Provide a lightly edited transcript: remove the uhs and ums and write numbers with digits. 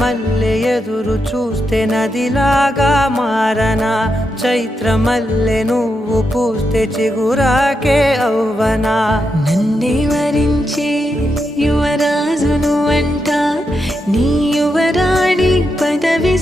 మల్లె ఎదురు చూస్తే నదిలాగా మారనా, చైత్రమల్లె నువ్వు పూస్తే చిగురాకే అవ్వనా. నన్నే వరించే యువరాజును అంట, నీ యువరాణి పదవి